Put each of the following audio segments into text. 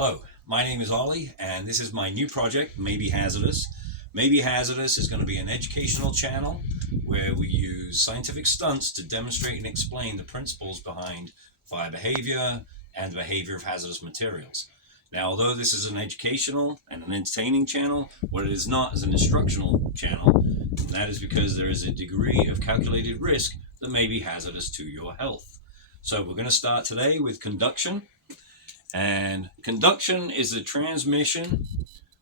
Hello, my name is Ollie, and this is my new project, Be Hazardous. Be Hazardous is going to be an educational channel where we use scientific stunts to demonstrate and explain the principles behind fire behavior and the behavior of hazardous materials. Now, although this is an educational and an entertaining channel, what it is not is an instructional channel, and that is because there is a degree of calculated risk that may be hazardous to your health. So we're going to start today with conduction. And conduction is the transmission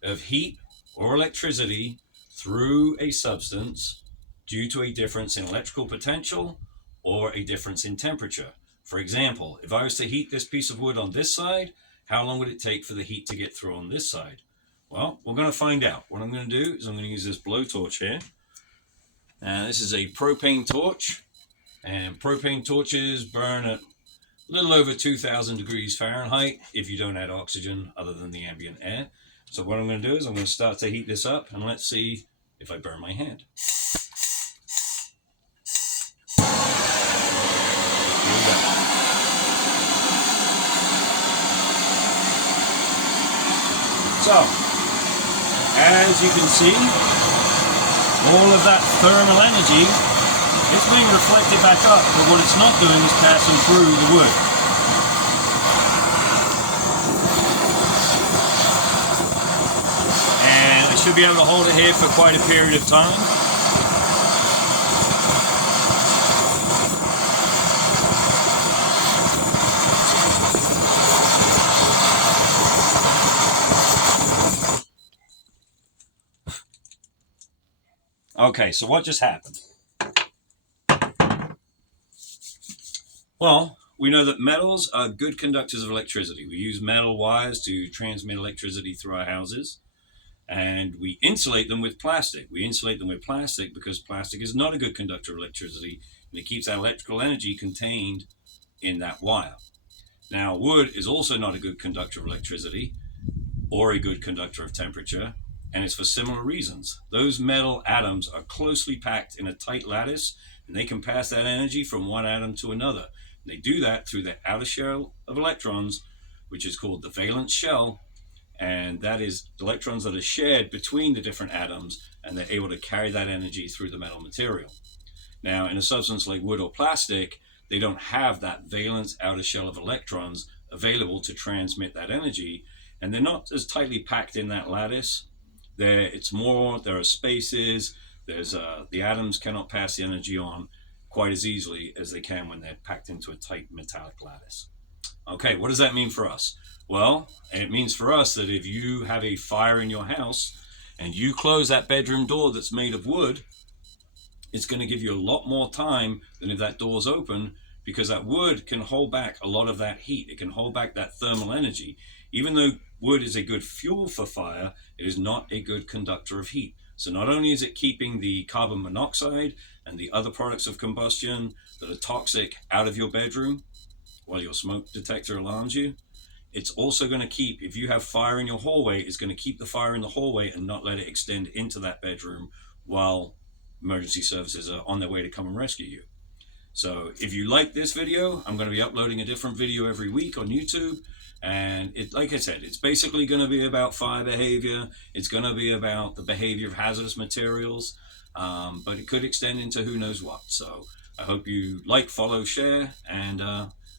of heat or electricity through a substance due to a difference in electrical potential or a difference in temperature. For example, if I was to heat this piece of wood on this side, how long would it take for the heat to get through on this side? Well, we're going to find out. What I'm going to do is I'm going to use this blowtorch here. And this is a propane torch, and propane torches burn at a little over 2,000 degrees Fahrenheit if you don't add oxygen other than the ambient air. So what I'm going to do is I'm going to start to heat this up, and let's see if I burn my hand. Here we go. So, as you can see, all of that thermal energy, it's being reflected back up, but what it's not doing is passing through the wood. And I should be able to hold it here for quite a period of time. Okay, so what just happened? Well, we know that metals are good conductors of electricity. We use metal wires to transmit electricity through our houses, and we insulate them with plastic. We insulate them with plastic because plastic is not a good conductor of electricity, and it keeps our electrical energy contained in that wire. Now, wood is also not a good conductor of electricity or a good conductor of temperature, and it's for similar reasons. Those metal atoms are closely packed in a tight lattice, and they can pass that energy from one atom to another. They do that through the outer shell of electrons, which is called the valence shell, and that is electrons that are shared between the different atoms, and they're able to carry that energy through the metal material. Now, in a substance like wood or plastic, they don't have that valence outer shell of electrons available to transmit that energy, and they're not as tightly packed in that lattice. There are spaces, the atoms cannot pass the energy on quite as easily as they can when they're packed into a tight metallic lattice. Okay, what does that mean for us? Well, it means for us that if you have a fire in your house and you close that bedroom door that's made of wood, it's going to give you a lot more time than if that door's open, because that wood can hold back a lot of that heat. It can hold back that thermal energy. Even though wood is a good fuel for fire, it is not a good conductor of heat. So not only is it keeping the carbon monoxide and the other products of combustion that are toxic out of your bedroom while your smoke detector alarms you, it's also going to keep, if you have fire in your hallway, it's going to keep the fire in the hallway and not let it extend into that bedroom while emergency services are on their way to come and rescue you. So if you like this video, I'm going to be uploading a different video every week on YouTube. And like I said, it's basically going to be about fire behavior. It's going to be about the behavior of hazardous materials, but it could extend into who knows what. So I hope you like, follow, share, and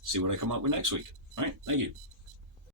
see what I come up with next week. All right, thank you.